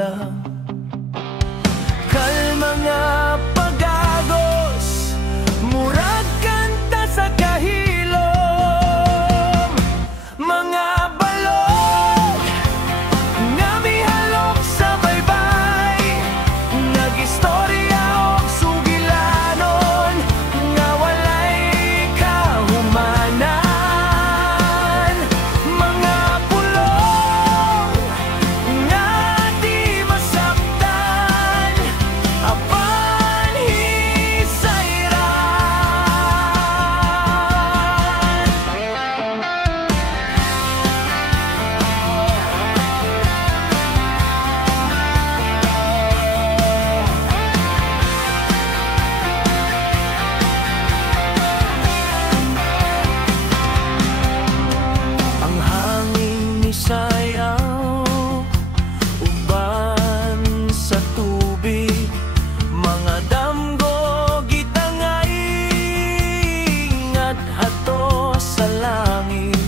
lang. Kalma nga pagagos, murag kanta sa kahilom. Mga balog nga mihalok sa baybay, nag-istorya og sugilanon nga walay kahumanan. Mga pulong nga di masaktan, apan hisayran. Ang hangin ni sayaw, uban sa tubig, mga damgo gitangay, ingat hato sa langit.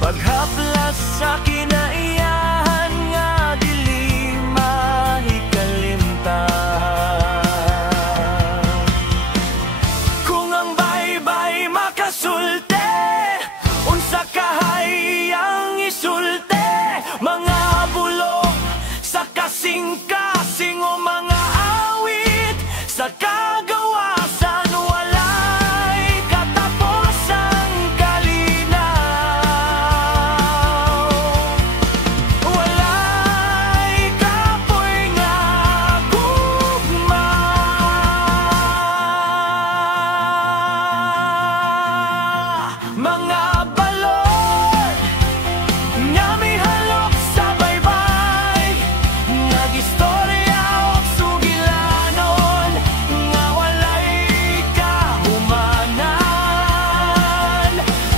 Paghaplas sa kinaiyahan nga dili mahikalimtan. Kung ang baybay makasulti, unsa kahayang isulte. Mga bulok sa kasing-kasing o mga awit sa kagawasan, walay katapusang kalinaw. Walay kapoy nga gugma. Mga balon nga mihalok sa baybay, nag-istorya og sugilanon nga walay kahumanan.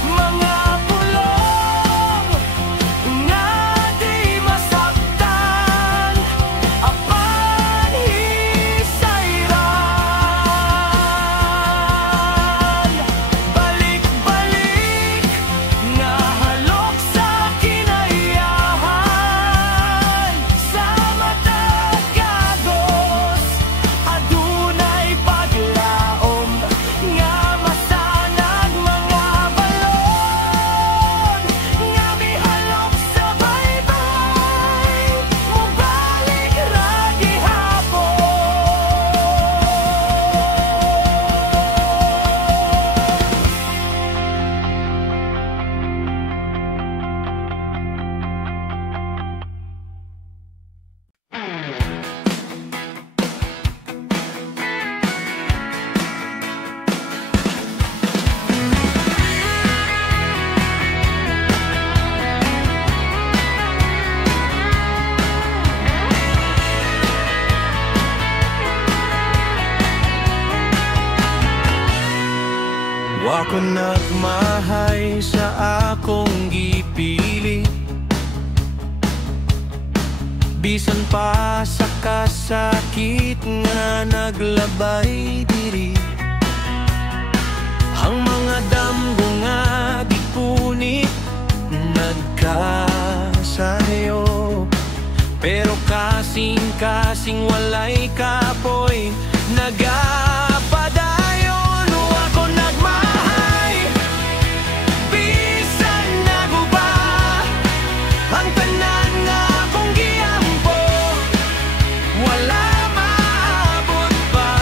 Mga pulong nga di masaktan, apan hisayran. Balik-balik nga halok sa kinaiyahan, sa matag kagos adunay paglaom nga masanag. Mga balon nga mihalok sa baybay, mubalik ra gihapon. Wa ko nagmahay sa akong gipili, bisan pa sa kasakit nga naglabay diri. Ang mga damgo nga di punit nagkasayo, pero kasing-kasing walay kapoy nagapadayon. Wa ko nagmahay, bisan naguba ang tanan nga akong giampo, wala maabot pa.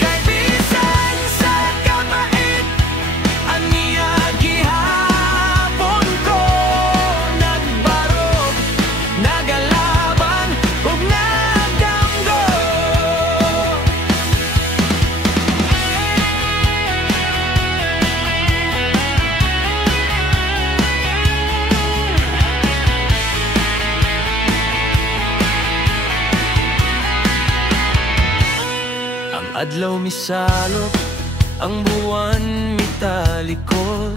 Kay bisan sa kamait aniya gihapon ko, nagbarog, nagalaban ug nagdamgo. Ang adlaw misalot, ang buwan mitalikot,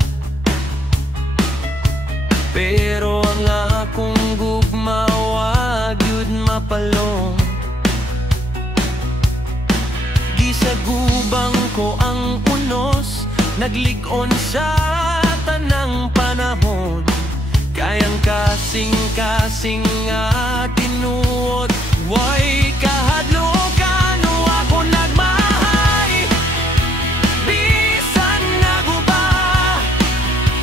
pero ang akong gugma wag yun mapalong. Gisagubang ko ang unos, naglig-on sa tanang panahon. Kayang kasing-kasing nga tinuot. Way kahadlokan o ako nagmahay. Bisan naguba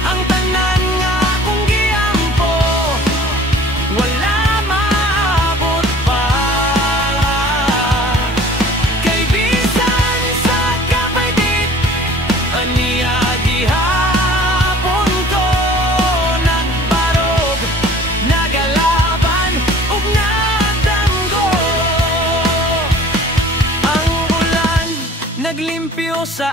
ang tanan nga akong giampo, wala maabot pa. Kay bisan sa kapaitit aniya gihapon ko nagbarog, nagalaban ug nagdamgo. Ang ulan naglimpyo sa